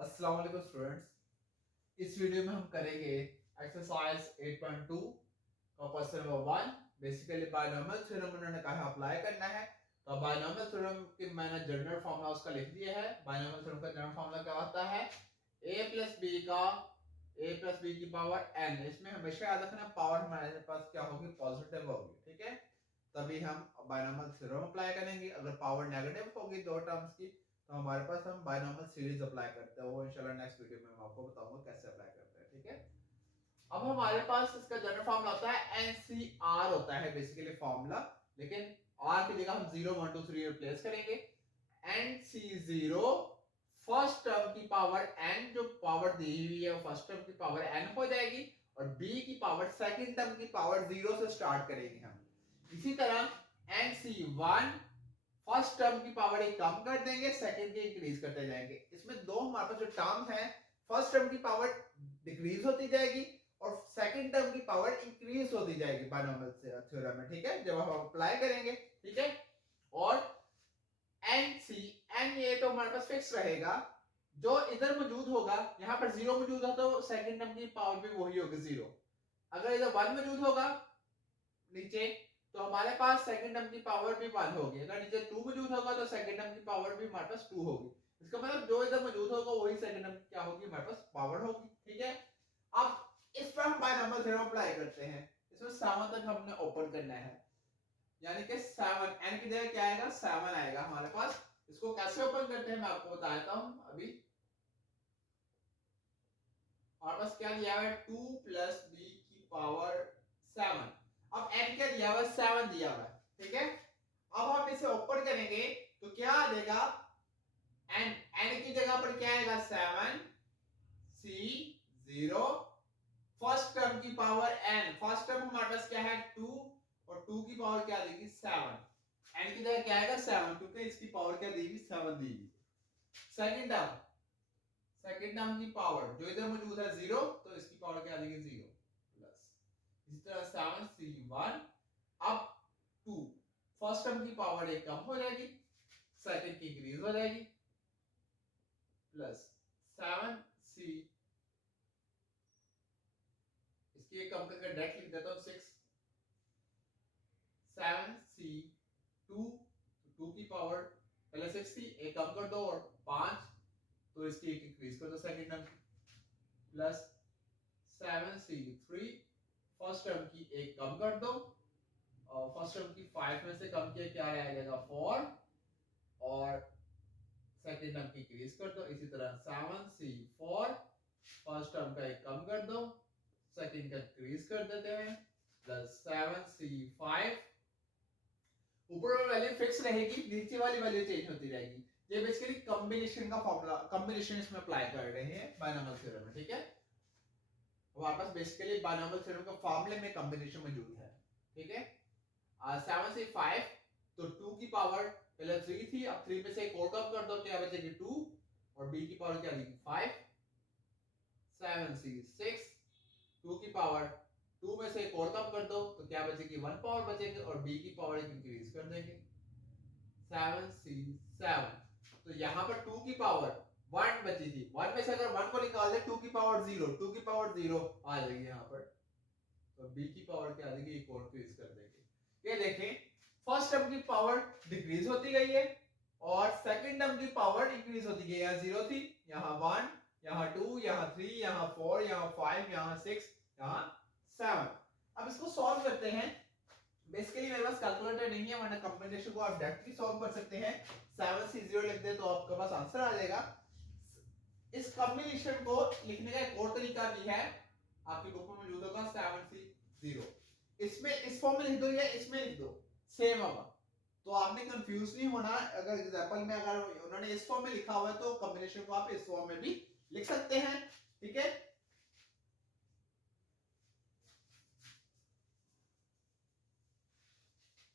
अस्सलाम वालेकुम स्टूडेंट्स। इस वीडियो में हम करेंगे एक्सरसाइज 8.2 का question number 1। Basically binomial theorem उन्होंने कहा अप्लाई करना है। तो बायनॉमियल थ्योरम की मैंने जनरल फार्मूला उसका लिख दिया है। बायनॉमियल थ्योरम का जनरल फार्मूला क्या होता है? a प्लस बी की पावर n। इसमें हमेशा याद रखना पावर हमारे पास क्या होगी, पॉजिटिव होगी। ठीक है, तभी हम बायनॉमियल थ्योरम अप्लाई करेंगे। अगर पावर नेगेटिव होगी दो टर्म्स की तो हमारे पास हम बायनॉमियल सीरीज अप्लाई करते हैं। वो इंशाल्लाह नेक्स्ट वीडियो में मैं आपको बताऊंगा कैसे अप्लाई करते हैं। ठीक है, अब हमारे पास इसका जनरल फार्मूला होता है एनसीआर होता है बेसिकली फार्मूला, लेकिन आर की जगह हम 0 1 2 3 रिप्लेस करेंगे। NC0 फर्स्ट टर्म की पावर n, जो पावर दी हुई है वो फर्स्ट टर्म की पावर n हो जाएगी, और b की पावर सेकंड टर्म की पावर 0 से स्टार्ट करेंगे हम। इसी तरह NC1 फर्स्ट टर्म की पावर एक कम कर देंगे, सेकंड की इंक्रीज करते जाएंगे। इसमें दो हमारे पास जो टर्म है, फर्स्ट टर्म की पावर डिक्रीज होती जाएगी और सेकंड टर्म की पावर इंक्रीज होती जाएगी बायनॉमियल थ्योरम में। ठीक है, जब हम अप्लाई करेंगे। ठीक है, और एन सी एन ये तो हमारे पास फिक्स रहेगा। जो इधर मौजूद होगा, यहां पर 0 मौजूद है तो सेकंड टर्म की पावर भी वही होगी 0। अगर इधर 1 मौजूद होगा नीचे, तो हमारे पास सेकंड टर्म की पावर भी 1 होगी। अगर नीचे 2 मौजूद होगा तो सेकंड टर्म की पावर भी हमारे पास 2 होगी। इसका मतलब जो इधर मौजूद होगा वही सेकंड टर्म क्या होगी, हमारे पास पावर होगी। ठीक है, अब इस पर हम बायनॉमियल थ्योरम अप्लाई करते हैं। इसमें 7 तक हमने ओपन करना है, यानी कि 7 n की जगह क्या आएगा, 7 आएगा हमारे पास। इसको कैसे ओपन करते हैं मैं आपको बता देता हूं। अभी हमारे पास क्या दिया हुआ है, 2 प्लस बी की पावर 7। अब n क्या दिया हुआ है, 7 दिया हुआ है। ठीक है, अब हम इसे ओपन करेंगे तो क्या आ जाएगा, n की जगह पर क्या आएगा, 7 c 0 फर्स्ट टर्म की पावर n। फर्स्ट टर्म हमारे पास क्या है, 2, और 2 की पावर क्या देगी, 7। n की जगह क्या आएगा, 7, क्योंकि इसकी पावर क्या देगी, 7 देगी। सेकंड टर्म की पावर जो इधर मौजूद है 0, तो इसकी पावर क्या देगी, 0 प्लस। इसी तरह 7c1। अब 2 फर्स्ट टर्म की पावर एक कम हो जाएगी, सेकंड की इंक्रीज हो जाएगी, प्लस 7c, इसकी एक कम करके डायरेक्ट लिख देता हूं 6। 7c2, 2 की पावर पहले 6 थी, एक कम कर दो और 5, तो इसकी एक इंक्रीज कर दो second term, plus 7c3 first term की एक कम कर दो, और फर्स्ट टर्म की 5 में से कम किया क्या रह जाएगा, 4, और सेकंड टर्म की इंक्रीज कर दो। इसी तरह 7c4 फर्स्ट टर्म का एक कम कर दो, सेकंड का इंक्रीज कर देते हैं, प्लस 7c5। ऊपर वाली वैल्यू फिक्स रहेगी, नीचे वाली वैल्यू चेंज होती रहेगी। ये बेसिकली कॉम्बिनेशन का फॉर्मूला, कॉम्बिनेशन इसमें अप्लाई कर रहे हैं बायनॉमियल थ्योरम में। ठीक है, हमारे पास बेसिकली बायनॉमियल थ्योरम का फॉर्मूले में कॉम्बिनेशन मौजूद है। ठीक है, 7 से 5, तो 2 की पावर पहले 3 थी, अब 3 में से एक और कम कर दो, क्या बचेगी 2, और b की पावर क्या आएगी 5। 7 से 6, 2 की पावर 2 में से एक और कम कर दो, तो क्या बचेगी 1 पावर बचेगी, और b की पावर एक इंक्रीज कर देंगे, 7c7। तो यहां पर 2 की पावर 1 बची थी, 1 में से अगर 1 को निकाल दे 2 की पावर 0, 2 की पावर 0 आ जाएगी यहां पर, तो b की पावर क्या आ जाएगी, एक और इंक्रीज कर देंगे। ये देखें, फर्स्ट टर्म की पावर डिक्रीज होती गई है और सेकंड टर्म की पावर इंक्रीज होती गई है। यहाँ 0 थी, यहाँ 1, यहाँ 2, यहाँ 3, यहाँ 4, यहाँ 5, यहाँ 6, यहाँ 7। अब इसको सॉल्व करते हैं। बेसिकली मेरे पास कैलकुलेटर नहीं है, वरना कॉम्बिनेशन को आप डायरेक्टली सॉल्व कर सकते हैं। 7c0 लिख दे तो आपके पास आंसर आ जाएगा। इस कॉम्बिनेशन को लिखने का एक और तरीका भी है, आपकी बुक में मौजूद होगा 7c0। इसमें इस फॉर्म में लिख दो या इसमें लिख दो, सेम होगा, तो आपने कंफ्यूज नहीं होना। अगर एग्जांपल में अगर उन्होंने इस फॉर्म में लिखा हुआ है तो कॉम्बिनेशन को आप इस फॉर्म में भी लिख सकते हैं। ठीक है,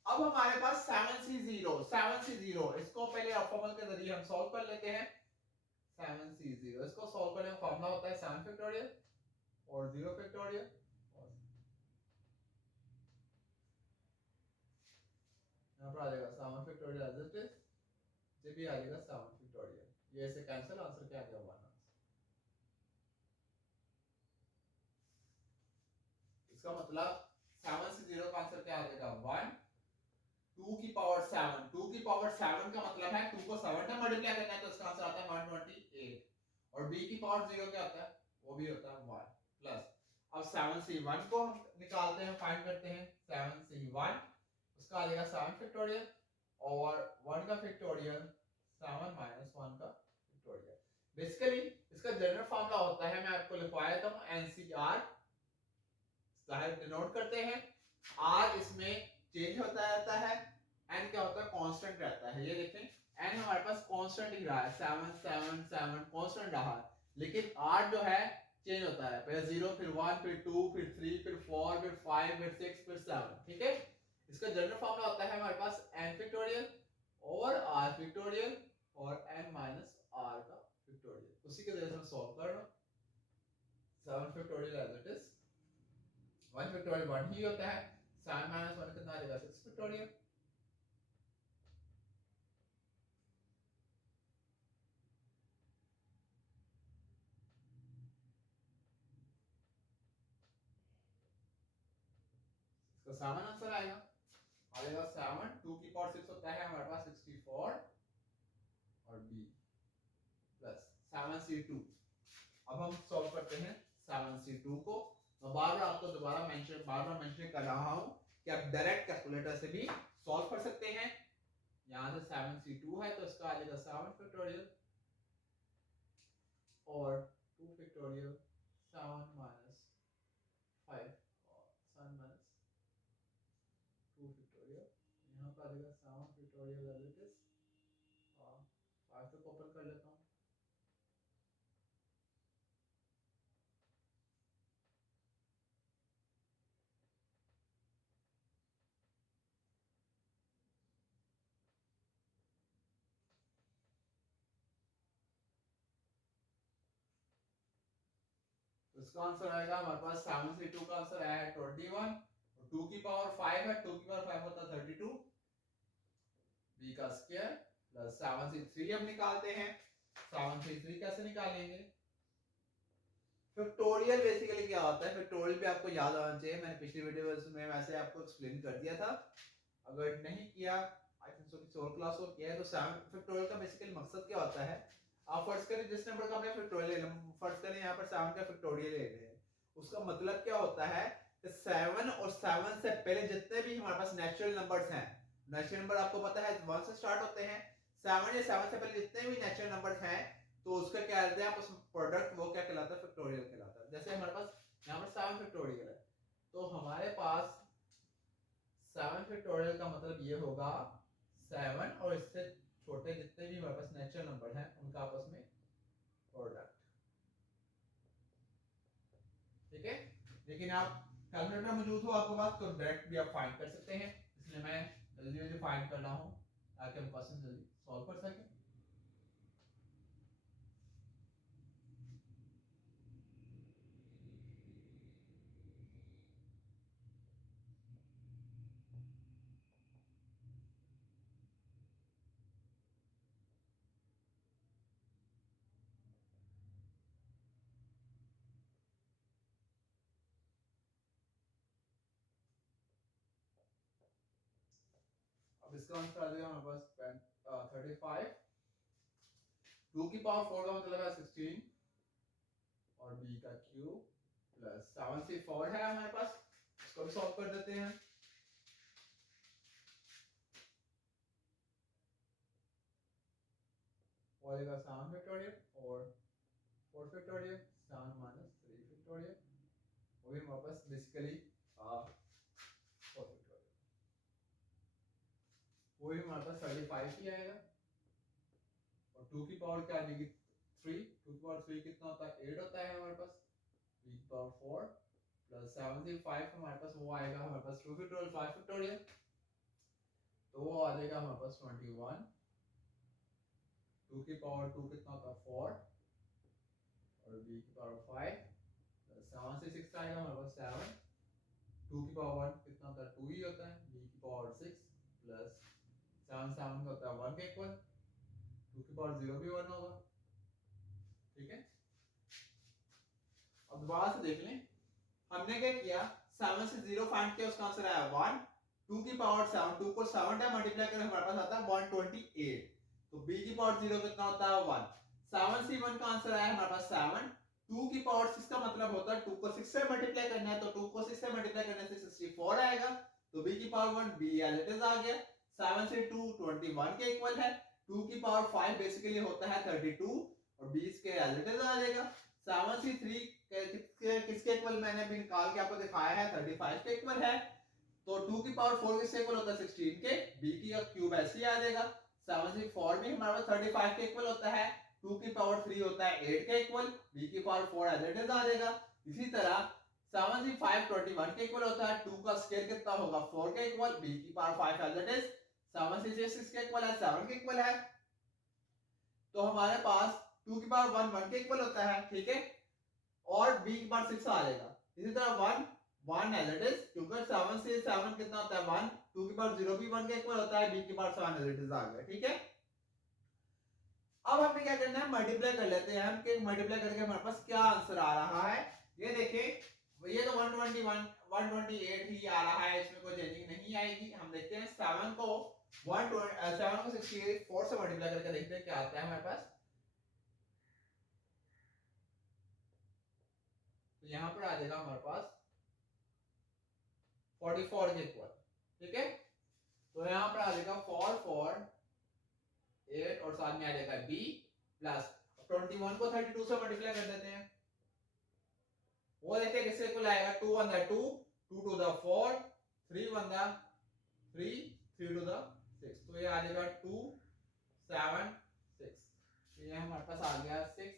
अब हमारे पास 7c0 इसको पहले फॉर्मूला के जरिए हम सॉल्व कर लेते हैं। 7c0 इसको सॉल्व करने का फॉर्मूला होता है 7 फैक्टोरियल और 0 फैक्टोरियल, यहाँ पर आ जाएगा 7 फैक्टोरियल एज इट इज, ये भी आ जाएगा 7 फैक्टोरियल, ये ऐसे कैंसिल, आंसर क्या आ गया 1 आंसर। इसका मतलब 7 से 0 का आंसर क्या आ जाएगा 1, 2 की पावर 7, 2 की पावर 7 का मतलब है 2 को 7 से मल्टीप्लाई करना है तो इसका आंसर आता है 128। और b की पावर 0 क्या होता है, वो भी होता है 1 प्लस। अब 7c1 को हम निकालते हैं, फाइंड करते हैं 7c1, उसका आ जाएगा 7 फैक्टोरियल और 1 का फैक्टोरियल 7 माइनस 1 का फैक्टोरियल। बेसिकली इसका जनरल फार्मूला होता है, मैं आपको लिखवाया था NCR, जाहिर डिनोट करते हैं r, इसमें चेंज होता रहता है, n क्या होता है कांस्टेंट रहता है। ये देखें n हमारे पास कांस्टेंट ही रहा है, 7 7 7 कांस्टेंट रहा, लेकिन r जो है चेंज होता है, पहले 0 फिर 1 फिर 2 फिर 3 फिर 4 फिर 5 फिर 6 फिर 7, ठीक है। इसका जनरल फार्मूला होता है हमारे पास n फैक्टोरियल और r फैक्टोरियल और n माइनस r का फैक्टोरियल। उसी के जरिए से हम सॉल्व कर रहे हैं। 7 factorial as it is, 1 factorial 1 ही होता है, 7 माइनस 1 कितना आ जाएगा 6 फैक्टोरियल। इसका 7 आंसर आएगा, आ जाएगा 7, 2 की पावर 6 होता है हमारे पास 64 और b प्लस 7c2। अब हम सॉल्व करते हैं 7c2 को। मैं बार बार आपको दोबारा मेंशन कर रहा हूं कि आप डायरेक्ट कैलकुलेटर से भी सॉल्व कर सकते हैं। यहां से 7c2 है तो इसका आ जाएगा 7 फैक्टोरियल और 2 फैक्टोरियल 7 माइनस 5 और 7 माइनस 2 फैक्टोरियल, यहाँ पर आ जाएगा 7 फैक्टोरियल एज इट इज, और 5 तक ओपन कर लेता हूँ। तो इसका आंसर आएगा हमारे पास 7 से 2 का आंसर आया है 21 और 2 की पावर 5 है, 2 की पावर 5 होता है 32, b का स्क्वायर प्लस 7 से 3 हम निकालते हैं। 7 से 3 कैसे निकालेंगे? फैक्टोरियल बेसिकली क्या होता है, फैक्टोरियल भी आपको याद होना चाहिए, मैंने पिछली वीडियो में वैसे आपको एक्सप्लेन कर दिया था, अगर नहीं किया आई थिंक सो किसी और क्लास को किया है। तो 7 फैक्टोरियल का बेसिकली मकसद क्या होता है, आप फर्ज करें जिस नंबर का हमने फैक्टोरियल ले लिया, फर्ज करें यहाँ पर 7 का फैक्टोरियल ले रहे हैं, उसका मतलब क्या होता है कि 7 और 7 से पहले जितने भी हमारे पास नेचुरल नंबर्स हैं, नेचुरल नंबर आपको पता है 1 से स्टार्ट होते हैं, 7 या 7 से पहले जितने भी नेचुरल नंबर्स हैं तो उसका क्या कहते हैं आप उस प्रोडक्ट, वो क्या कहलाता है फैक्टोरियल कहलाता है। जैसे हमारे पास यहाँ पर 7 फैक्टोरियल है तो हमारे पास 7 फैक्टोरियल का मतलब ये होगा 7 और इससे छोटे जितने भी हमारे पास नेचुरल नंबर हैं उनका आपस में प्रोडक्ट, ठीक है। लेकिन आप कैलकुलेटर मौजूद हो आपके पास तो डायरेक्ट भी आप फाइंड कर सकते हैं, इसलिए मैं जल्दी जल्दी फाइंड कर रहा हूँ ताकि हम क्वेश्चन जल्दी सॉल्व कर सकें। अब इसका आंसर आ जाएगा हमारे पास 35, 2 की पावर 4 का मतलब है 16 और b का क्यूब प्लस 7 से 4 है हमारे पास, इसको भी सॉल्व कर देते हैं। वो आएगा 7 फैक्टोरियल और 4 फैक्टोरियल 7 माइनस 3 फैक्टोरियल, वो भी हमारे पास बेसिकली 4 फैक्टोरियल, वो भी हमारे पास 35 ही आएगा। और 2 की पावर क्या आ जाएगी 3, 2 की पावर 3 कितना होता है 8 होता है हमारे पास, b की पावर 4 प्लस 7 से 5 हमारे पास वो आएगा हमारे पास 2 फैक्टोरियल 5 फैक्टोरियल, तो वो आ जाएगा हमारे पास 21, 2 की पावर 2 कितना होता है 4 और b की पावर 5 प्लस 7 से 6 आएगा हमारे पास 7, 2 की पावर 1 कितना होता है 2 ही होता है, b की पावर 6 प्लस 7 7 का होता है 1 के इक्वल, 2 की पावर 0 भी 1 होगा, ठीक है। अब दोबारा से देख लें, हमने क्या किया 7 से 0 फाइंड किया, उसका आंसर आया 1। 2 की पावर 7, 2 को 7 टाइम मल्टीप्लाई करें हमारे पास आता है 128। तो b की पावर 0 कितना होता है 1। 7 से 1 का आंसर आया हमारे पास 7। 2 की पावर 6 का मतलब होता है 2 को 6 से मल्टीप्लाई करना है, तो 2 को 6 से मल्टीप्लाई करने से 64 आएगा। तो b की power 1 b as it is आ गया। 7 से 2 21 के इक्वल है। 2 की पावर 5 बेसिकली होता है 32 और 20 के एज इट इज आ जाएगा। 7 से 3 किसके इक्वल मैंने अभी निकाल के आपको दिखाया है 35 के इक्वल है। तो 2 की पावर 4 किसके इक्वल होता है 16 के, b की क्यूब ऐसे ही आ जाएगा। 7 से 4 भी हमारे पास 35 के इक्वल होता है। 2 की पावर 3 होता है 8 के इक्वल, b की पावर 4 एज इट इज आ जाएगा। इसी तरह 7 से 5 21 के इक्वल होता है। 2 का स्क्वायर कितना होगा 4 के इक्वल, b की पावर 5 एज इट इज। 7 से 6 के इक्वल है 7 के इक्वल है। तो हमारे पास 2 की पावर 1 1 के इक्वल होता है, ठीक है, और b की पावर 6 आ जाएगा। इसी तरह 1 1 एज इट इज, क्योंकि 7 से 7 कितना होता है 1। 2 की पावर 0 भी 1 के इक्वल होता है, b की पावर 7 एज इट इज आ गया, ठीक है। अब हमें क्या करना है, मल्टीप्लाई कर लेते हैं हम कि मल्टीप्लाई करके हमारे पास क्या आंसर आ रहा है। ये देखें, ये तो 121 128 ही आ रहा है, इसमें कोई चेंजिंग नहीं आएगी। हम देखते हैं 7 को 64 से मल्टीप्लाई करके देखते हैं क्या आता है हमारे पास। तो यहां पर आ जाएगा हमारे पास 44 के इक्वल, ठीक है। तो यहां पर आ जाएगा 4 8 और साथ में आ जाएगा b प्लस 21 को 32 से मल्टीप्लाई कर देते हैं। वो देखते हैं किससे इक्वल आएगा, 2 1 2 2 टू द 4 3 1 3 3 टू द 6। तो ये आ जाएगा 2 7 6। ये हमारे पास आ गया 6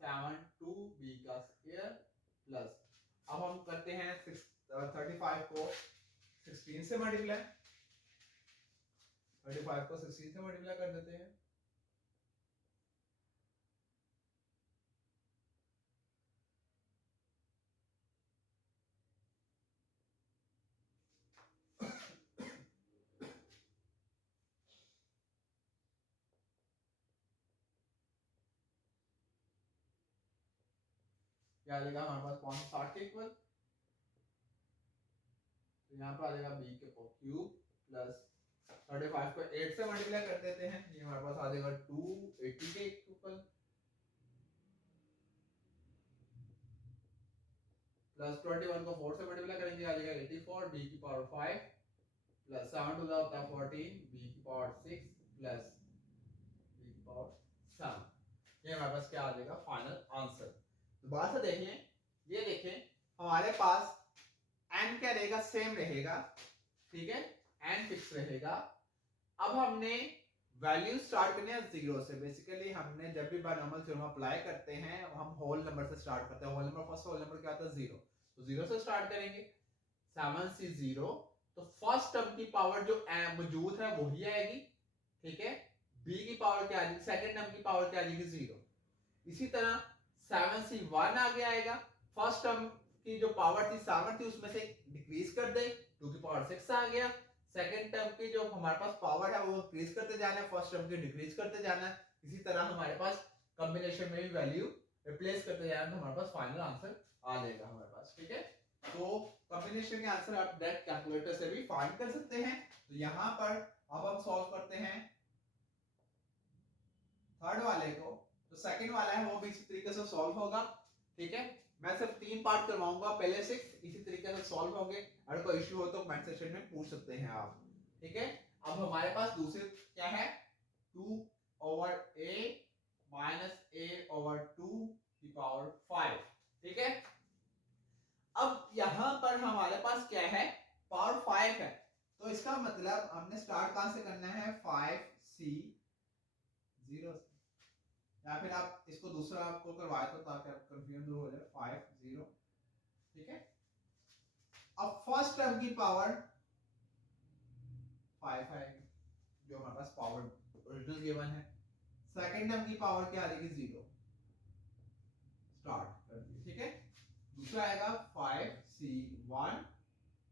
7 2 b का स्क्वायर प्लस, अब हम करते हैं 35 को 16 से मल्टीप्लाई। 35 को 16 से मल्टीप्लाई कर देते हैं। क्या आ जाएगा हमारे पास 560 के इक्वल। तो यहाँ पर आ जाएगा b के क्यूब प्लस 35 को 8 से मल्टीप्लाई कर देते हैं, ये हमारे पास आ जाएगा 280 के इक्वल प्लस 21 को 4 से मल्टीप्लाई करेंगे आ जाएगा 84 b की पावर 5 प्लस 7 टू द होता है 14 b की पावर 6 प्लस b की पावर 7। ये हमारे पास क्या आ जाएगा फाइनल आंसर। दोबारा से देखें, ये देखें हमारे पास n क्या रहेगा, सेम रहेगा, ठीक है, n फिक्स रहेगा। अब हमने वैल्यू स्टार्ट करने हैं 0 से। बेसिकली हमने जब भी बायनॉमियल थ्योरम अप्लाई करते हैं हम होल नंबर से स्टार्ट करते हैं। Whole number, first whole number क्या होता है 0, तो 0 से स्टार्ट करेंगे। 7 से 0, तो फर्स्ट टर्म की पावर जो मौजूद है वही आएगी, ठीक है। b की पावर क्या आ जाएगी, सेकंड टर्म की पावर क्या आ जाएगी 0। इसी तरह 7 से 1 आगे आएगा, फर्स्ट टर्म की जो पावर थी 7 थी उसमें से डिक्रीज कर दे, 2 की पावर 6 आ गया। सेकंड टर्म की जो हमारे पास पावर है वो इंक्रीज करते जाना है, फर्स्ट टर्म की डिक्रीज करते जाना है। इसी तरह हमारे पास कॉम्बिनेशन में भी वैल्यू रिप्लेस करते जाना, तो हमारे पास फाइनल आंसर आ जाएगा हमारे पास, ठीक है। तो कॉम्बिनेशन के आंसर आप डायरेक्ट कैलकुलेटर से भी फाइंड कर सकते हैं। तो यहाँ पर अब हम सॉल्व करते हैं थर्ड वाले को। तो सेकंड वाला है वो भी इसी तरीके से सॉल्व होगा, ठीक है। मैं सिर्फ 3 पार्ट करवाऊंगा, पहले 6 इसी तरीके से सॉल्व होंगे। अगर कोई इश्यू हो तो कमेंट सेक्शन में पूछ सकते हैं आप, ठीक है। अब हमारे पास दूसरे क्या है, 2 over a minus a over 2 की पावर 5, ठीक है। अब यहां पर हमारे पास क्या है, पावर 5 है, तो इसका मतलब हमने स्टार्ट कहां से करना है 5c 0 से, या फिर आप इसको दूसरा आपको करवाए तो ताकि आप कंफ्यूजन दूर हो जाए 5 0, ठीक है। अब फर्स्ट टर्म की पावर 5 आएगी जो हमारे पास पावर ओरिजिनल गिवन है। सेकंड टर्म की पावर क्या आ जाएगी 0, स्टार्ट कर दिए, ठीक है। दूसरा आएगा 5c1,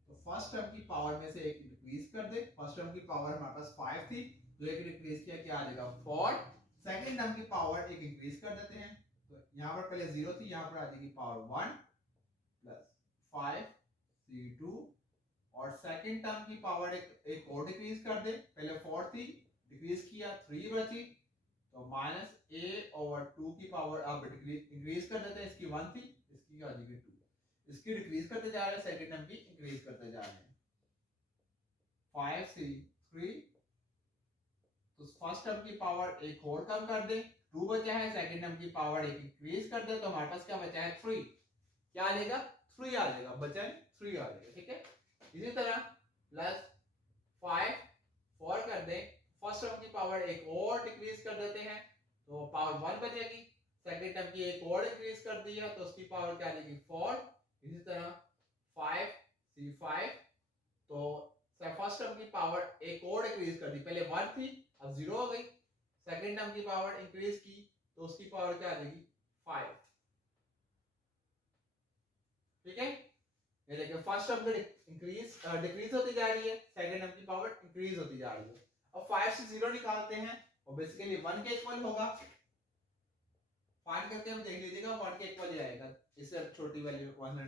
तो फर्स्ट टर्म की पावर में से एक डिक्रीज कर दे। फर्स्ट टर्म की पावर हमारे पास 5 थी, तो एक डिक्रीज किया, क्या आ जाएगा 4। सेकंड टर्म की पावर एक इंक्रीज कर देते हैं, तो यहां पर पहले 0 थी, यहां पर आ जाएगी पावर 1 प्लस 5 C2 और सेकंड टर्म की पावर एक और डिक्रीज कर दे, पहले 4 थी, डिक्रीज किया 3 बची, तो माइनस a/2 की पावर अब इंक्रीज कर देते हैं, इसकी 1 थी, इसकी आ जाएगी 2, इसकी डिक्रीज करते जा रहे हैं, सेकंड टर्म की इंक्रीज करते जा रहे हैं। 5c3, तो फर्स्ट टर्म की पावर एक और कम कर दे, 2 बचा है, सेकंड टर्म की पावर एक इंक्रीज कर दे, तो हमारे पास क्या बचा है 3, क्या आ जाएगा 3 आ जाएगा, बचा है 3 आ जाएगा, ठीक है। इसी तरह प्लस 5 4 कर दे, फर्स्ट टर्म की पावर एक और डिक्रीज कर देते हैं, तो पावर 1 बचेगी, सेकंड टर्म की एक और इंक्रीज कर दिया तो उसकी पावर क्या आ जाएगी 4। इसी तरह 5c5, तो फर्स्ट टर्म की पावर एक और इंक्रीज कर दी, पहले 1 थी अब 0 हो गई, सेकंड टर्म की पावर इंक्रीज की तो उसकी पावर क्या आ जाएगी 5, ठीक है। ये देखिए फर्स्ट टर्म इंक्रीज डिक्रीज होती जा रही है, सेकंड टर्म की पावर इंक्रीज होती जा रही है। अब 5 से 0 निकालते हैं और बेसिकली 1 के इक्वल होगा, फाइंड करके हम देख लीजिएगा 1 के इक्वल ही आएगा, इससे छोटी वैल्यू 1 है,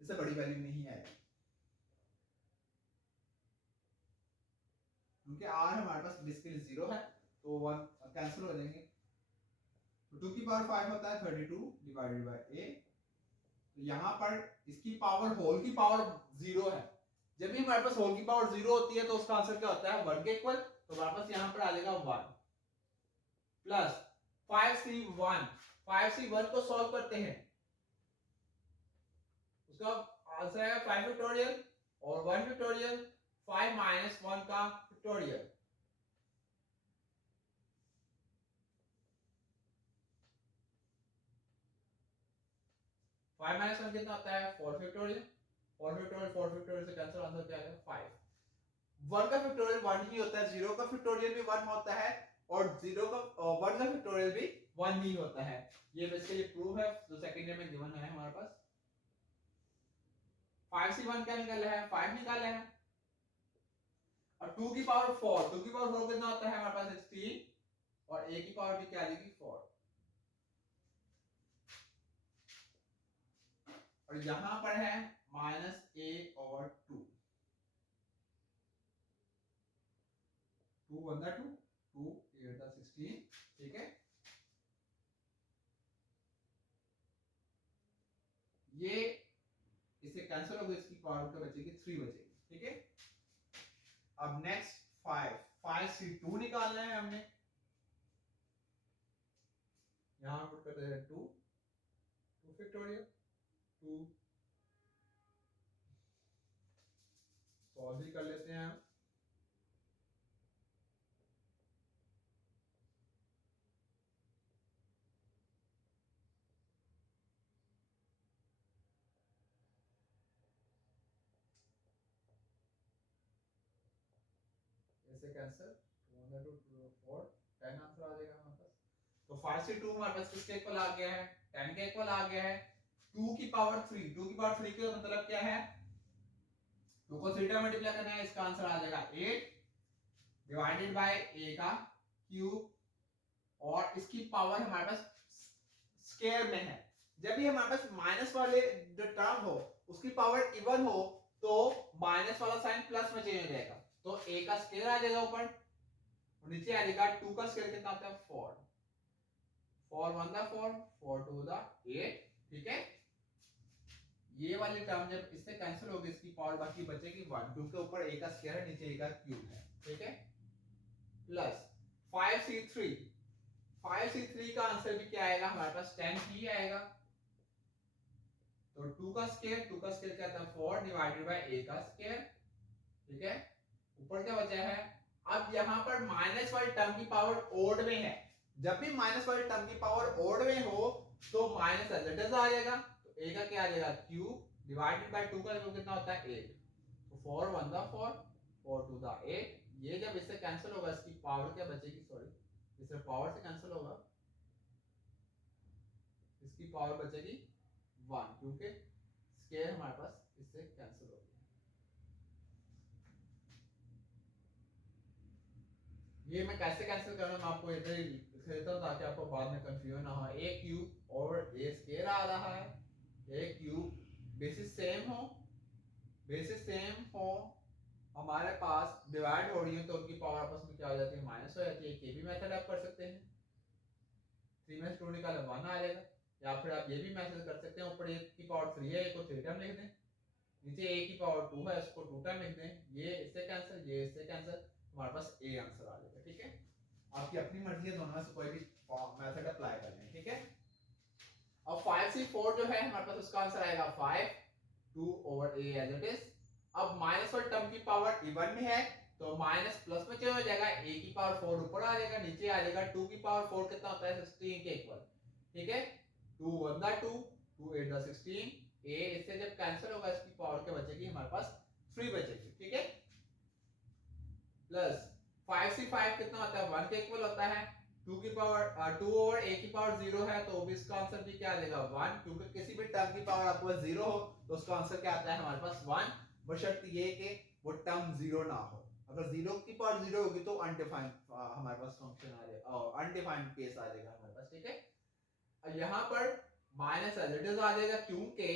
इससे बड़ी वैल्यू नहीं आएगी, क्योंकि r हमारे पास बेसिकली 0 है तो 1 कैंसिल हो जाएंगे, तो 2 की पावर 5 होता है 32 डिवाइडेड बाय a, तो यहाँ पर इसकी पावर होल की पावर 0 है, जब भी हमारे पास होल की पावर 0 होती है तो उसका आंसर क्या होता है 1 के इक्वल, तो हमारे पास यहाँ पर आ जाएगा 1 प्लस 5c1, 5c1 को सॉल्व करते हैं, उसका आंसर है 5 फैक्टोरियल और 1 फैक्टोरियल, 5 माइनस 1 का फैक्टोरियल, 5 माइनस 1 कितना होता है 4 फैक्टोरियल, 4 फैक्टोरियल 4 फैक्टोरियल से कैंसिल, आंसर क्या आएगा 5। 1 का फैक्टोरियल 1 ही होता है, 0 का फैक्टोरियल भी 1 होता है और 0 का 1 का फैक्टोरियल भी 1 ही होता है, ये बेसिकली प्रूफ है जो सेकंड ईयर में गिवन है हमारे पास। 5 से 1 क्या निकाला है 5 निकाला है, और 2 की पावर 4, 2 की पावर 4 कितना होता है हमारे पास 16 और a की पावर भी क्या आ जाएगी 4, और यहां पर है माइनस a/2, 2 1 2 2 8 16, ठीक है। ये इससे कैंसिल हो गई, इसकी पावर क्या बचेगी 3 बचेगी, ठीक है। अब नेक्स्ट 5c2 निकालना है हमने, यहां पुट करते हैं 2 फैक्टोरियल 2, सॉल्व भी कर लेते हैं हम, ऐसे कैंसिल 2 1 2 4 10 आंसर आ जाएगा हमारे पास। तो 5 से 2 हमारे पास किसके इक्वल आ गया है 10 के इक्वल आ गया है, 2 की पावर 3, 2 की पावर 3 का मतलब क्या है 2 को 3 से मल्टीप्लाई करना है, इसका आंसर आ जाएगा 8 डिवाइडेड बाय a का क्यूब, और इसकी पावर हमारे पास स्क्वायर में है, जब भी हमारे पास माइनस वाले जो टर्म हो उसकी पावर इवन हो तो माइनस वाला साइन प्लस में चेंज हो जाएगा, तो a का स्क्वायर आ जाएगा ऊपर, नीचे आ जाएगा 2 का स्क्वायर कितना आता है 4, 4 1 दा 4 4 2 दा 8, ठीक है। ये वाली टर्म जब इससे कैंसिल होगी इसकी पावर बाकी बचेगी 1, क्योंकि ऊपर a का स्क्वायर है नीचे a का क्यूब है, ठीक है। प्लस 5c3, 5c3 का आंसर भी क्या आएगा हमारे पास 10 ही आएगा, तो 2 का स्क्वायर क्या था 4 डिवाइडेड बाय a का स्क्वायर, ठीक है। ऊपर क्या बचा है, अब यहां पर माइनस वाली टर्म की पावर ओड में है, जब भी माइनस वाली टर्म की पावर ओड में हो तो माइनस एज इट इज आ जाएगा, तो a का क्या आ जाएगा क्यूब डिवाइडेड बाय 2 का क्यूब कितना होता है 8, तो 4 1 दा 4 4 2 दा 8, ये जब इससे कैंसिल होगा इसकी पावर क्या बचेगी, सॉरी इससे पावर से कैंसिल होगा, इसकी पावर बचेगी 1, क्योंकि स्क्वायर हमारे पास इससे कैंसिल हो गया। ये मैं कैसे कैंसिल कर रहा हूं, मैं आपको इधर ही लिख देता हूं ताकि आपको बाद में कंफ्यूजन ना हो, a क्यूब और a स्क्वायर आ रहा है, a क्यूब बेसिस सेम हो बेसिस सेम हो, हमारे पास डिवाइड हो रही है तो उनकी पावर आपस में क्या हो जाती है, माइनस हो जाती है। ये भी मेथड आप कर सकते हैं, 3 में से 2 निकाले 1 आ जाएगा। या फिर आप ये भी मैसेज कर सकते हैं, ऊपर a की पावर 3 है, a को 3 टाइम लिख दें, नीचे a की पावर 2 है, इसको 2 टाइम लिख दें, ये इससे कैंसिल, ये इससे कैंसिल, हमारे पास a आंसर आ जाएगा। ठीक है, आपकी अपनी मर्जी है, दोनों में से कोई भी मेथड अप्लाई कर लें। ठीक है, अब 5c4 जो है हमारे पास उसका आंसर आएगा 5 2 over a as it is. अब माइनस वाले टर्म की पावर इवन में है तो माइनस प्लस में चेंज हो जाएगा, a की पावर 4 ऊपर आ जाएगा, नीचे आ जाएगा, 2 की पावर 4 कितना होता है 16 के इक्वल। ठीक है, 2 1 दा 2 2 8 दा 16, a इससे जब कैंसिल होगा इसकी पावर के बचेगी हमारे पास 3 बचेगी। ठीक है, प्लस 5c5 कितना होता है 1 के इक्वल होता है, 2 की पावर 2 ओवर a की पावर 0 है तो भी इसका आंसर भी क्या आ जाएगा 1, क्योंकि किसी भी टर्म की पावर आपके पास 0 हो तो उसका आंसर क्या आता है हमारे पास 1, बशर्ते ये कि वो टर्म 0 ना हो। अगर 0 की पावर 0 होगी तो अनडिफाइंड हमारे पास फंक्शन आ जाएगा, अनडिफाइंड केस आ जाएगा हमारे पास। ठीक है, यहाँ पर माइनस एज इट इज आ जाएगा क्योंकि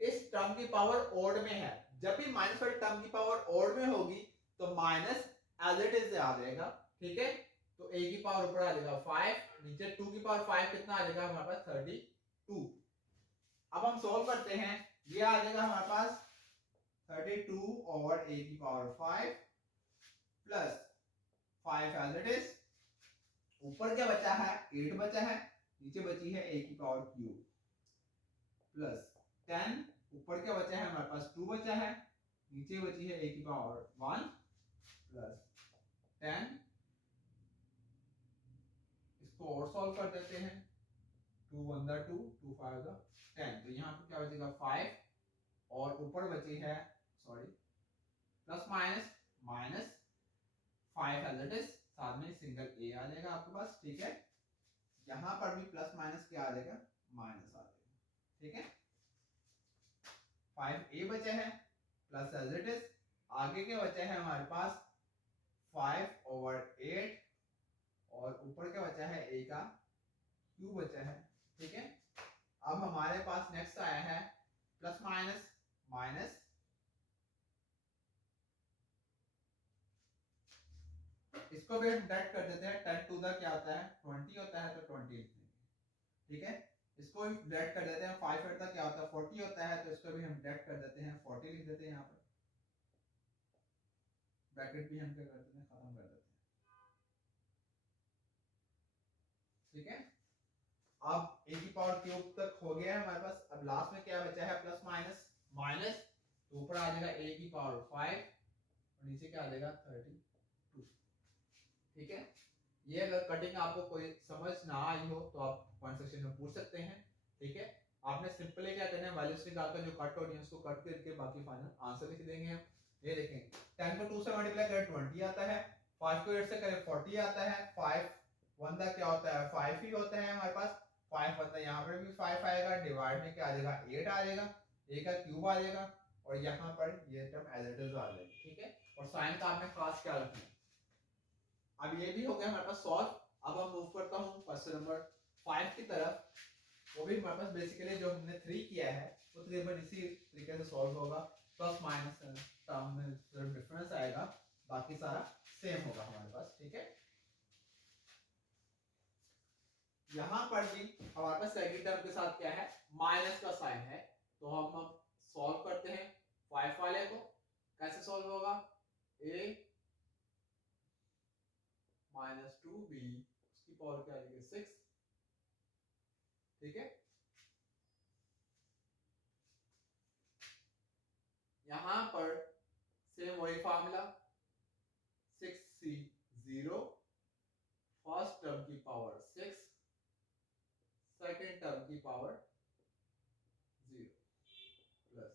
इस टर्म की पावर ओड में है। जब भी माइनस वाली टर्म की पावर ओड में होगी तो माइनस एज इट इज आ जाएगा। ठीक है, तो a की पावर ऊपर आ जाएगा 5, नीचे 2 की पावर 5 कितना आ जाएगा हमारे पास 32। अब हम सॉल्व करते हैं, ये आ जाएगा हमारे पास 32 ओवर a की power 5 plus 5 as it is, ऊपर क्या बचा है 8 बचा है, नीचे बची है a की पावर क्यूब प्लस 10, ऊपर क्या बचा है हमारे पास 2 बचा है, नीचे बची है a की पावर 1 प्लस 10। इसको और सॉल्व कर देते हैं, 2 1 दा 2 2 5 दा 10, तो यहाँ पे क्या बचेगा 5 और ऊपर बची है sorry plus minus minus 5 as it is, साथ में सिंगल a आ जाएगा आपके पास। ठीक है, यहाँ पर भी प्लस माइनस क्या आ जाएगा माइनस आ जाएगा। ठीक है, 5a बचे हैं प्लस एज इट इज, आगे के बचे हैं हमारे पास 5 ओवर 8 और ऊपर क्या बचा है a का क्यूब बचा है। ठीक है, अब हमारे पास नेक्स्ट आया है प्लस माइनस माइनस, इसको भी हम डाइट कर देते हैं, 10 टू द क्या होता है 20 होता है तो 20 लिख देंगे। ठीक है, इसको भी डाइट कर देते हैं, 5 8 तक क्या होता है 40 होता है तो इसको भी हम डाइट कर देते हैं, 40 लिख देते हैं, यहाँ पर ब्रैकेट भी हम क्या कर देते हैं खत्म कर देते हैं। ठीक है, अब a की पावर क्यूब तक हो गया है हमारे पास, अब लास्ट में क्या बचा है प्लस माइनस माइनस, तो ऊपर आ जाएगा a की पावर 5 और नीचे क्या आ जाएगा 32। ठीक है, ये अगर कटिंग आपको कोई समझ ना आई हो तो आप कमेंट सेक्शन में पूछ सकते हैं। ठीक है, आपने सिंपली क्या करना है वैल्यूज निकालकर जो कट हो रही है उसको कट करके बाकी फाइनल आंसर लिख देंगे हम। ये देखें 10 को 2 से मल्टीप्लाई करें 20 आता है, 5 को 8 से करें 40 आता है, 5 1 दा क्या होता है 5 ही होता है हमारे पास, 5 होता है, यहाँ पर भी 5 आएगा, डिवाइड में क्या आ जाएगा 8 आ जाएगा, a का क्यूब आ जाएगा और यहाँ पर ये टर्म एज इट इज आ जाएगी। ठीक है, और साइन का आपने खास ख्याल रखना है। अब ये भी हो गया हमारे पास सॉल्व। अब हम मूव करता हूँ क्वेश्चन नंबर 5 की तरफ, वो भी हमारे पास बेसिकली जो हमने 3 किया है वो तकरीबन इसी तरीके से सॉल्व होगा, प्लस माइनस टर्म में सिर्फ डिफरेंस आएगा, बाकी सारा सेम होगा हमारे पास। ठीक है, यहाँ पर भी हमारे पास सेकंड टर्म के साथ क्या है माइनस का साइन है, तो हम अब सॉल्व करते हैं 5 वाले को। कैसे सॉल्व होगा, a माइनस 2b उसकी पावर क्या आ जाएगी 6। ठीक है, यहां पर सेम वही फार्मूला 6c 0, फर्स्ट टर्म की पावर 6, सेकंड टर्म की power 0 plus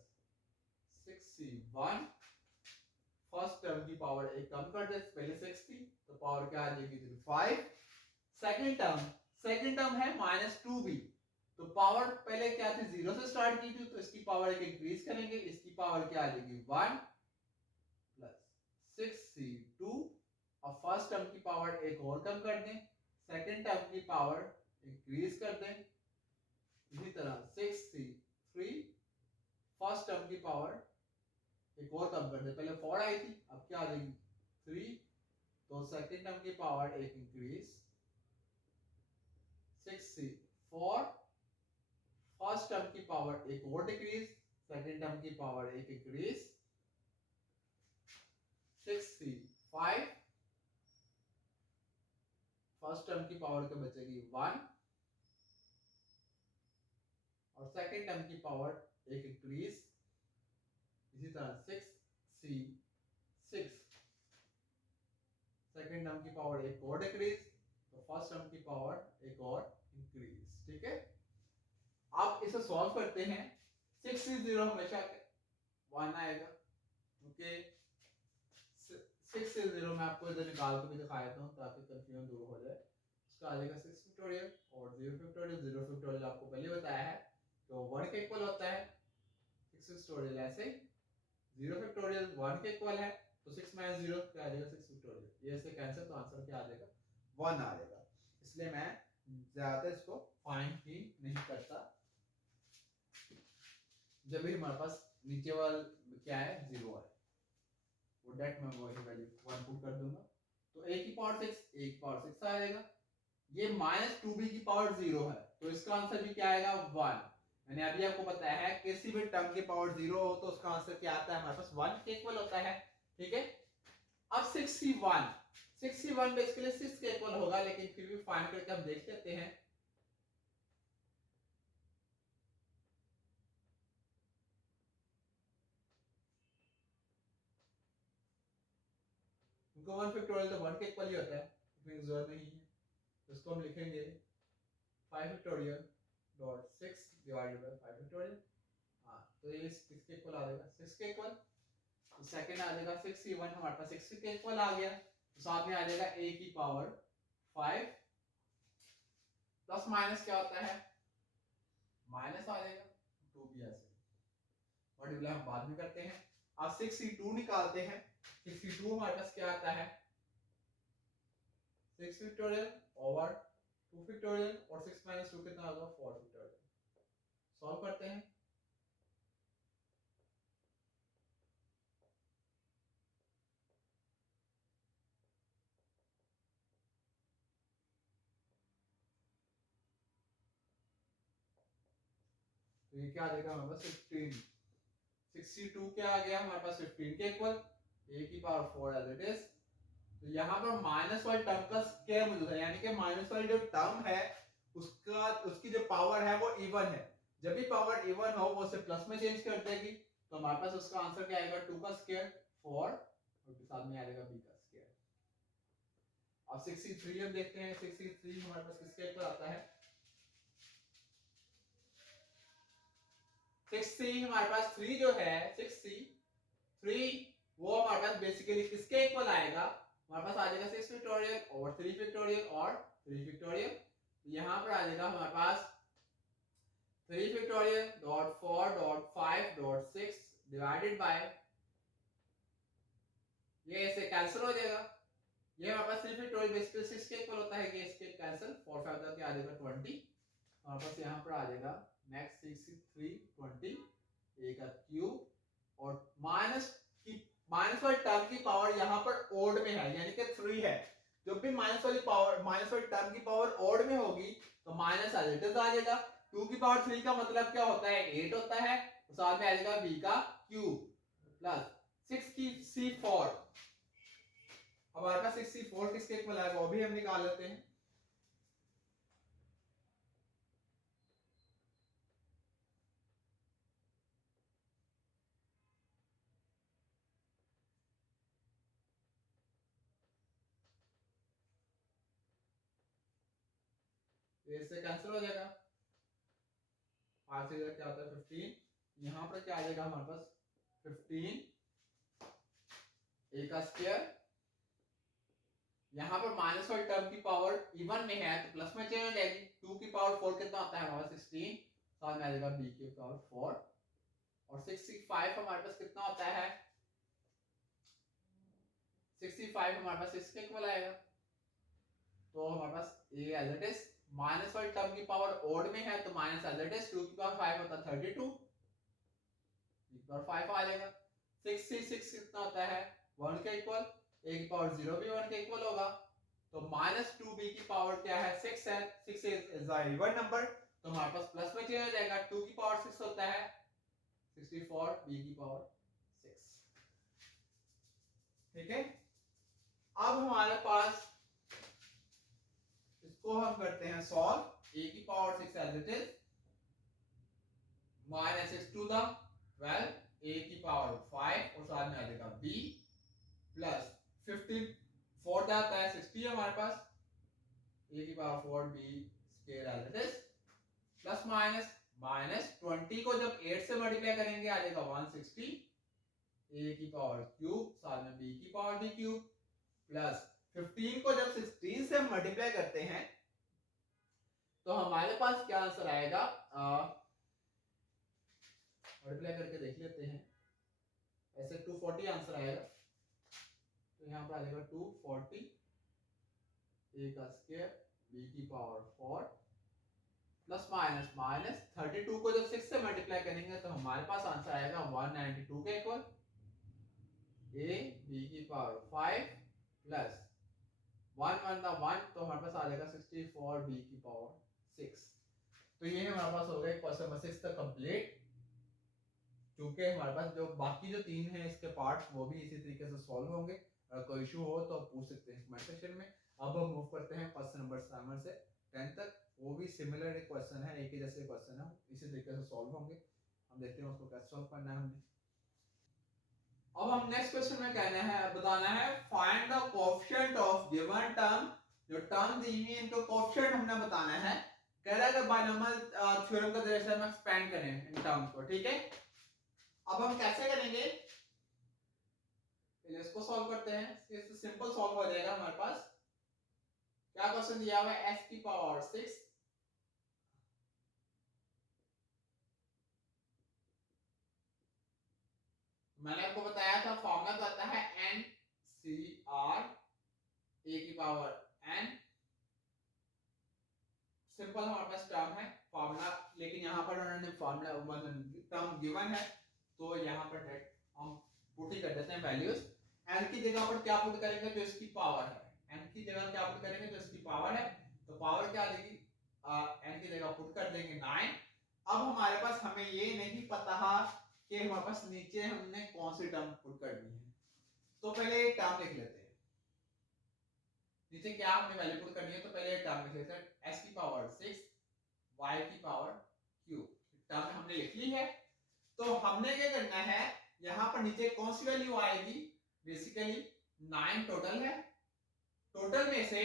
6c 1, first term की पावर एक कम कर दे, पहले 6 थी तो पावर क्या आ जाएगी 5, सेकंड टर्म है माइनस 2b, तो पावर पहले क्या थी 0 से स्टार्ट की थी तो इसकी पावर एक इंक्रीज करेंगे, इसकी पावर क्या आ जाएगी 1 प्लस 6c 2, और फर्स्ट टर्म की पावर एक और कम कर दें, सेकंड टर्म की पावर इंक्रीज कर दें, इसी तरह 6c 3, फर्स्ट टर्म की पावर एक और कम कर दे, पहले 4 आई थी, अब क्या आ जाएगी 3, तो सेकंड टर्म की पावर एक इंक्रीज 6c, 4 फर्स्ट टर्म की पावर एक और डिक्रीज, सेकंड टर्म की पावर एक इंक्रीज 6c, 5 फर्स्ट टर्म की पावर क्या बचेगी 1 और सेकंड टर्म की पावर एक इंक्रीज, इसी तरह 6c, 6 सेकंड टर्म की पावर एक और डिक्रीज, तो फर्स्ट टर्म की पावर एक और इंक्रीज। ठीक है, अब इसे सॉल्व करते हैं। 6 से 0 हमेशा 1 आएगा। ओके, 6 से 0 मैं आपको इधर निकाल के भी दिखा देता हूँ ताकि कंफ्यूजन दूर हो जाए। इसका आ जाएगा 6 फैक्टोरियल और 0 फैक्टोरियल। 0 फैक्टोरियल आपको पहले बताया है तो 1 के इक्वल होता है। 6 फैक्टोरियल ऐसे 0 फैक्टोरियल 1 के इक्वल है, तो 6 माइनस 0 क्या आ जाएगा 6 फैक्टोरियल। ये ऐसे कैंसिल, तो आंसर क्या आ जाएगा 1 आ जाएगा। इसलिए मैं ज्यादा इसको फाइंड ही नहीं करता। जब भी हमारे पास नीचे वाला क्या है 0 है, वो डेट में वही वैल्यू 1 पुट कर दूंगा, तो a की पावर 6 a की पावर 6 आ जाएगा। ये माइनस 2b की पावर 0 है, तो इसका आंसर भी क्या आएगा 1। मैंने अभी आपको बताया है किसी भी टर्म की पावर 0 हो तो उसका आंसर क्या आता है हमारे पास 1 के इक्वल होता है। ठीक है, अब 61 बेसिकली 6 के इक्वल होगा, लेकिन फिर भी फाइंड करके हम देख लेते हैं। क्योंकि 1 फैक्टोरियल तो 1 के इक्वल ही होता है, इसमें जरूरत नहीं है, तो इसको हम लिखेंगे 5 factorial dot 6 divided by 5 factorial. हाँ, तो ये 6 के इक्वल आ जाएगा, 6 के इक्वल। तो सेकंड आ जाएगा 61 हमारे पास 6 के इक्वल आ गया, तो साथ में आ जाएगा a की पावर 5 प्लस माइनस क्या होता है माइनस आ जाएगा 2b ऐसे मल्टीप्लाई हम बाद में करते हैं। अब 62 निकालते हैं। 62 हमारे पास क्या आता है 6 फैक्टोरियल ओवर 2 फैक्टोरियल और 6 माइनस 2 कितना होगा 4 फैक्टोरियल। सॉल्व करते हैं। तो ये क्या आ जाएगा हमारे पास 15। 62 क्या आ गया हमारे पास 15 के इक्वल, a की पावर 4 एज इट इज। तो यहाँ पर माइनस वाली टर्म का स्क्वायर मौजूद है, यानी कि माइनस वाली जो टर्म है उसकी जो पावर है वो इवन है। जब भी पावर इवन हो वो उसे प्लस में चेंज कर देगी, तो हमारे पास उसका आंसर क्या आएगा 2 का स्क्वायर 4 और साथ में आएगा b का स्क्वायर। अब 63 हम देखते हैं। 63 हमारे पास किसके इक्वल आता है 6c हमारे पास 3 जो है 6c 3 वो हमारे पास बेसिकली किसके इक्वल आएगा हमारे पास आ जाएगा 6 फैक्टोरियल और 3 फैक्टोरियल और 3 फैक्टोरियल। यहां पर आ जाएगा हमारे पास 3 factorial dot 4 dot 5 dot 6 divided by, ये ऐसे कैंसिल हो जाएगा। ये हमारे पास 3 फैक्टोरियल बेसिकली 6 के इक्वल होता है, ये इसके कैंसिल 4 5 का क्या आ जाएगा 20। हमारे पास यहां पर आ जाएगा नेक्स्ट 63 20 a का क्यूब और माइनस वाली टर्म की पावर यहाँ पर ओड में है, यानी कि 3 है। जब भी माइनस वाली टर्म की पावर ओड में होगी तो माइनस एज इट इज आ जाएगा। 2 की पावर 3 का मतलब क्या होता है 8 होता है, तो साथ में आ जाएगा b का क्यूब प्लस 6 की c4। हमारे पास 64 किसके इक्वल है वो भी हम निकाल लेते हैं। इससे कैंसिल हो जाएगा, 5 से क्या होता है 15। यहां पर क्या आ जाएगा हमारे पास 15 a का स्क्वायर। यहाँ पर माइनस वाली टर्म की पावर इवन में है तो प्लस में चेंज हो जाएगी। 2 की पावर 4 कितना आता है हमारे 16, साथ में आ जाएगा b की पावर 4 और 65 हमारे पास कितना होता है 65 हमारे पास 6 के इक्वल आएगा। तो हमारे पास a as it is minus वाली टर्म की पावर ओड में है तो माइनस एज इट इज 2 की पावर 5 होता है 32, b की पावर 5 आ जाएगा। 6 कितना होता है 1 के इक्वल, a की पावर 0 भी 1 के इक्वल होगा, तो -2b की पावर क्या है 6 है, 6 इज अ इवन नंबर, तो हमारे पास प्लस में चेंज हो जाएगा, 2 की पावर 6 होता है 64, b की पावर 6। ठीक है, अब हमारे पास इसको हम करते हैं सॉल्व, a की power 6 as it is -6 to the 12, a की पावर 5 और साथ में आ जाएगा b प्लस 15 4 जाता है 60 है हमारे पास, a की power 4 b square as it is plus minus 20 को जब 8 से मल्टीप्लाई करेंगे आ जाएगा 160, a की पावर क्यूब साथ में b की पावर भी क्यूब प्लस 15 को जब 16 से मल्टीप्लाई करते हैं तो हमारे पास क्या आंसर आएगा, मल्टीप्लाई करके देख लेते हैं, ऐसे 240 आंसर आएगा, तो यहाँ पर आ जाएगा 240 a का स्क्वायर b की पावर 4 प्लस माइनस 32 को जब 6 से मल्टीप्लाई करेंगे तो हमारे पास आंसर आएगा 192 के इक्वल, a b की पावर 5 प्लस 1 1 द 1 तो हमारे पास आ जाएगा 64 b की पावर 6। तो ये हमारे पास हो गया क्वेश्चन नंबर 6 तक कंप्लीट। क्योंकि हमारे पास जो बाकी जो 3 हैं इसके पार्ट्स वो भी इसी तरीके से सॉल्व होंगे, अगर कोई इशू हो तो पूछ सकते हैं कमेंट सेक्शन में। अब हम मूव करते हैं क्वेश्चन नंबर 7 से 10 तक, वो भी सिमिलर एक क्वेश्चन है, एक ही जैसे क्वेश्चन है, इसी तरीके से सॉल्व होंगे। हम देखते हैं उसको कैसे सॉल्व करना है हमने। अब हम नेक्स्ट क्वेश्चन में कहना है, बताना है find the coefficient of given term, जो टर्म दी हुई है इनका कोएफिशिएंट हमने बताना है। कह रहा है कि बायनॉमियल थ्योरम का जरिए हम एक्सपेंड करें इन टर्म्स को। ठीक है, अब हम कैसे करेंगे, पहले इसको सॉल्व करते हैं, इससे सिंपल सॉल्व हो जाएगा हमारे पास। क्या क्वेश्चन दिया हुआ है, s की पावर 6 मैंने आपको बताया था फॉर्मूला तो आता है NCR a की पावर n, सिंपल हमारे पास टर्म है फॉर्मूला, लेकिन यहाँ पर उन्होंने फॉर्मूला मतलब टर्म गिवन है तो यहाँ पर हम पुट ही कर देते हैं वैल्यूज। n की जगह पर क्या पुट करेंगे, जो इसकी पावर है, n की जगह क्या पुट करेंगे, जो इसकी पावर है, तो पावर क्या आ जाएगी, n की जगह पुट कर देंगे 9। अब हमारे पास हमें ये नहीं पता कि हमारे पास नीचे हमने कौन सी टर्म पुट करनी है, तो पहले एक टर्म लिख लेते हैं, नीचे क्या हमने वैल्यू पुट करनी है, तो पहले टर्म लिख लेते हैं s की पावर 6 y की पावर क्यूब, टर्म हमने लिख ली है। तो हमने क्या करना है, यहां पर नीचे कौन सी वैल्यू आएगी, बेसिकली 9 टोटल है, टोटल में से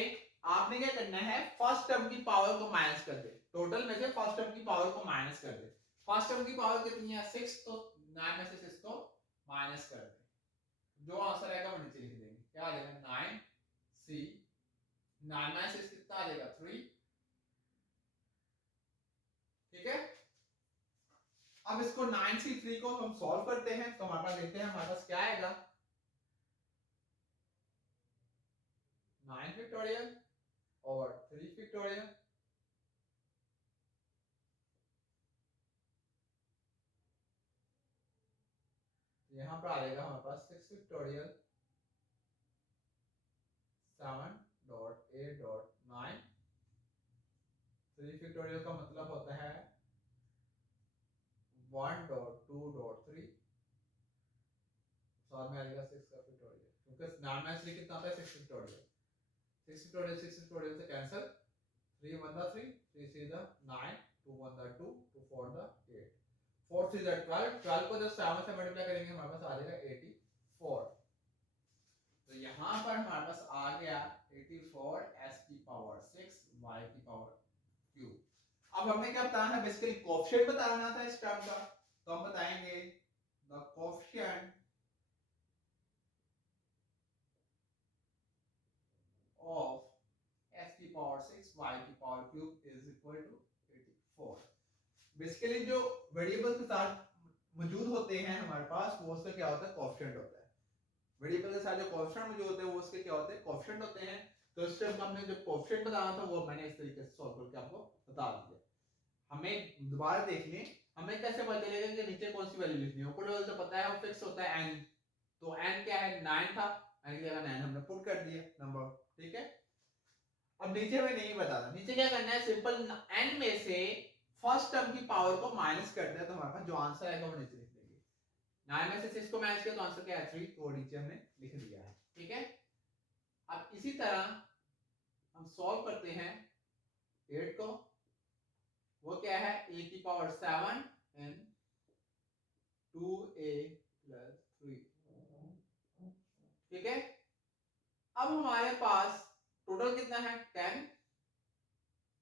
आपने क्या करना है फर्स्ट टर्म की पावर को माइनस कर दे, टोटल में से फर्स्ट टर्म की पावर को माइनस कर दे। फर्स्ट टर्म की पावर कितनी है 6, तो 9 में से 6 को माइनस कर दे, जो आंसर आएगा वो नीचे लिख देंगे, क्या आ जाएगा 9c, 9 में से कितना आ जाएगा 3। ठीक है, अब इसको 9c3 को हम सॉल्व करते हैं, तो हमारे पास देखते हैं हमारे पास क्या आएगा, 9 फैक्टोरियल और 3 फैक्टोरियल, यहां पर आ जाएगा हमारे पास 6 फैक्टोरियल 7.8.9, 3 फैक्टोरियल का मतलब होता है 1.2.3, साथ में आ जाएगा 6 का फैक्टोरियल, क्योंकि 9 में 3 कितना आता है 6 फैक्टोरियल, 6 फैक्टोरियल से cancel, 3 1 the 3, 3 3 the 9, 2 1 the 2, 2 4 the 8, 4 3 the 12, 12 को जब 7 से मल्टीप्लाई करेंगे हमारे पास आ जाएगा 84। तो यहाँ पर हमारे पास आ गया 84 s की पावर 6 y की पावर क्यूब। अब हमने क्या बताना है, बेसिकली कोएफिशिएंट बताना था इस टर्म का, तो हम बताएंगे द कोएफिशिएंट ऑफ s की पावर 6 y की power cube is equal to 84। Basically जो वेरिएबल के साथ मौजूद होते हैं हमारे पास वो उसका क्या होता है, कोएफिशिएंट होता है। वेरिएबल के साथ जो कोएफिशिएंट मौजूद होते हैं वो उसके क्या होते हैं, कोएफिशिएंट होते हैं। तो इस टाइम हमने जो कोएफिशिएंट बताना था वो मैंने इस तरीके से सॉल्व करके आपको बता दिया। हमें दोबारा देख लें, हमें कैसे पता चलेगा कि नीचे कौन सी वैल्यू लिखनी है। ऊपर लेवल तो पता है वो फिक्स होता है n, तो n क्या है 9 था, n की जगह 9 हमने पुट कर दिया नंबर, ठीक है। अब नीचे में नहीं बता रहा, नीचे क्या करना है, सिंपल n में से फर्स्ट टर्म की पावर को माइनस कर दिया तो हमारे पास जो आंसर आएगा वो नीचे लिख देंगे। 9 में से 6 को माइनस किया तो आंसर क्या है 3, तो नीचे हमने लिख दिया है, ठीक है। अब इसी तरह हम सॉल्व करते हैं 8 को, वो क्या है a की पावर 7 एंड 2a प्लस 3, ठीक है। अब हमारे पास टोटल कितना है 10,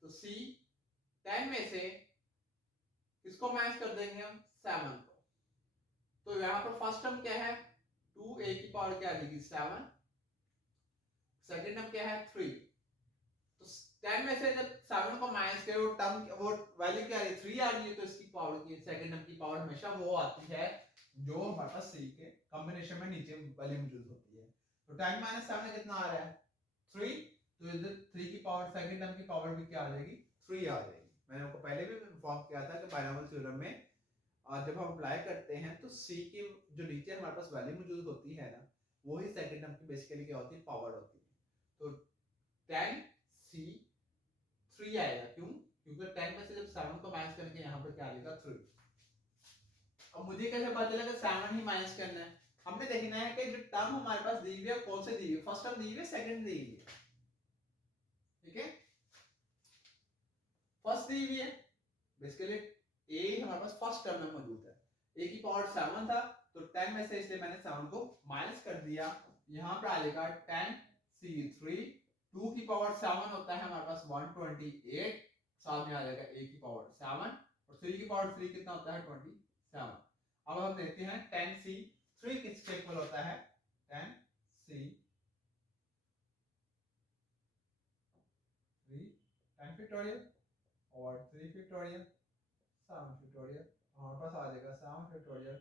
तो c 10 में से किसको माइनस कर देंगे हम 7 को, तो यहां पर फर्स्ट टर्म क्या है 2a की पावर क्या आ जाएगी 7, सेकंड टर्म क्या है 3, तो 10 में से जब 7 को माइनस करें वो टर्म वो वैल्यू क्या आ रही है 3 आ रही है, तो इसकी पावर की सेकंड टर्म की पावर हमेशा वो आती है जो हमारे पास c के कॉम्बिनेशन में नीचे वैल्यू मौजूद होती है। तो 10 माइनस 7 कितना आ रहा है 3, तो इधर 3 की पावर सेकंड टर्म की पावर भी क्या आ जाएगी 3 आ जाएगी। मैंने आपको पहले भी इन्फॉर्म किया था कि बायनोमियल थ्योरम में जब हम अप्लाई करते हैं तो c की जो नीचे हमारे पास वैल्यू मौजूद होती है ना, वही सेकंड टर्म की बेसिकली क्या होती है पावर होती है। तो 10 c 3 आएगा, क्यों, क्योंकि 10 में से जब 7 को माइनस करेंगे यहाँ पर क्या आएगा 3। अब मुझे कैसे पता चला कि 7 ही माइनस करना है, हमने देखना है कि जो टर्म हमारे पास दी हुई है कौन से दी हुई है, फर्स्ट टर्म दी हुई है सेकंड दी हुई है, ठीक है। फर्स्ट दी हुई है बेसिकली a हमारे पास फर्स्ट टर्म में मौजूद है, a की पावर 7 था तो 10 में से इसलिए मैंने 7 को माइनस कर दिया, यहाँ पर आ जाएगा 10 c3, 2 की पावर 7 होता है हमारे पास 128, साथ में आ जाएगा a की पावर 7 और 3 की पावर 3 कितना होता है 27। अब हम देखते हैं 10c3 किसके इक्वल होता है 10c3 10 फैक्टोरियल और 3 फैक्टोरियल 7 फैक्टोरियल, हमारे पास आ जाएगा 7 फैक्टोरियल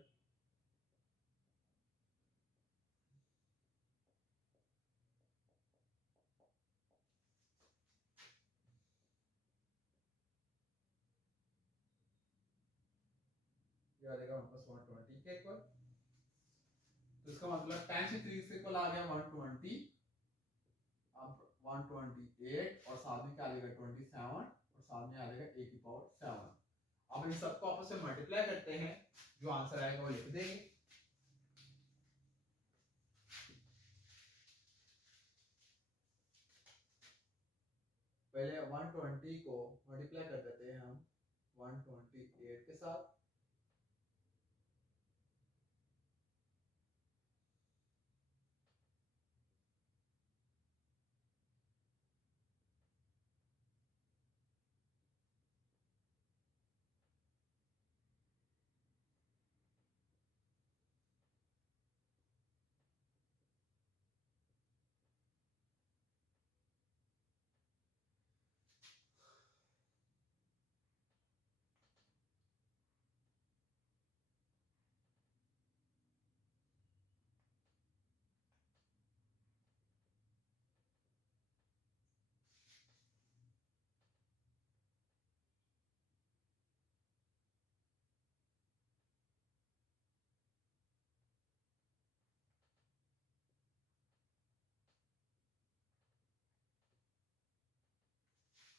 ये आ जाएगा हमारे पास 120 के इक्वल। तो इसका मतलब 10 से 3 से इक्वल आ गया 120, अब 128 और साथ में क्या आ जाएगा 27 और साथ में आ जाएगा a की पावर 7। अब इन सबको आपस में मल्टीप्लाई करते हैं, जो आंसर आएगा वो लिख देंगे। पहले 120 को मल्टीप्लाई कर देते हैं हम 128 के साथ,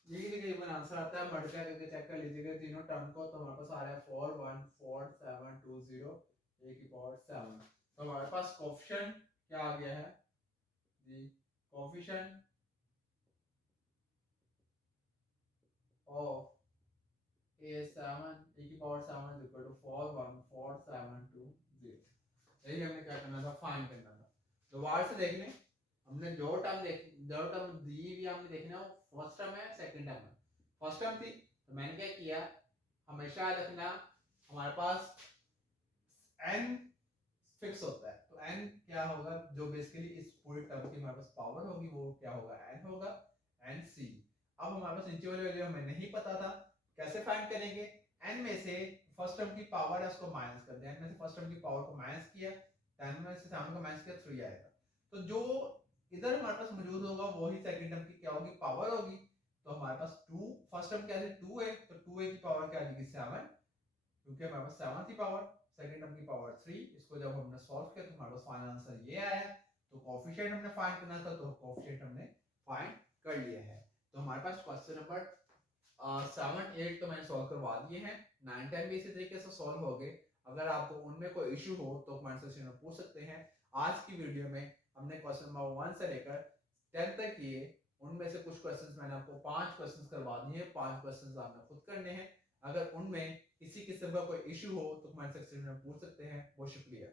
ये तकरीबन आंसर आता है, मल्टीप्लाई करके चेक कर लीजिएगा तीनों टर्म को, तो हमारे पास आ रहा है 414720 a की पावर 7। तो हमारे पास कोएफिशिएंट क्या आ गया है जी, कोएफिशिएंट ऑफ a7 की पावर 7 इज इक्वल टू 414720। यही हमें क्या करना था, फाइंड करना था। दोबारा से देख लें, हमने जो टर्म दी हुई हमने देखना है फर्स्ट टर्म है सेकंड टर्म है। फर्स्ट टर्म थी तो मैंने क्या किया, हमेशा रखना हमारे पास n फिक्स होता है, तो n क्या होगा जो बेसिकली इस पूरे टर्म की हमारे पास पावर होगी वो क्या होगा n होगा nc। अब हमारे पास नीचे वाली वैल्यू हमें नहीं पता था, कैसे फाइंड करेंगे, n में से फर्स्ट टर्म की पावर है उसको माइनस कर दिया, n में से फर्स्ट टर्म की पावर को माइनस किया, 10 में से 7 को माइनस किया 3 आएगा, तो जो इधर हमारे पास मौजूद होगा वही सेकंड टर्म की क्या होगी पावर होगी। तो हमारे पास 2 फर्स्ट टर्म क्या है 2a, तो 2a की पावर क्या आ जाएगी 7, क्योंकि हमारे पास 7 थी पावर, सेकंड टर्म की पावर 3। इसको जब हमने सॉल्व किया तो हमारे पास फाइनल आंसर ये आया। तो कोएफिशिएंट हमने फाइंड करना था, तो कोएफिशिएंट हमने फाइंड कर लिया है। तो हमारे पास क्वेश्चन नंबर 7 8 तो मैंने सॉल्व करवा दिए हैं। 9 10 भी इसी तरीके से सॉल्व हो गए। अगर आपको उनमें कोई इशू हो तो कमेंट सेक्शन में पूछ सकते हैं। आज की वीडियो में हमने क्वेश्चन नंबर 1 से लेकर 10 तक किए। उनमें से कुछ क्वेश्चंस मैंने आपको 5 क्वेश्चंस करवा दिए हैं, 5 क्वेश्चंस आपने खुद करने हैं। अगर उनमें किसी किस्म का कोई इशू हो तो कमेंट सेक्शन में पूछ सकते हैं। बहुत शुक्रिया।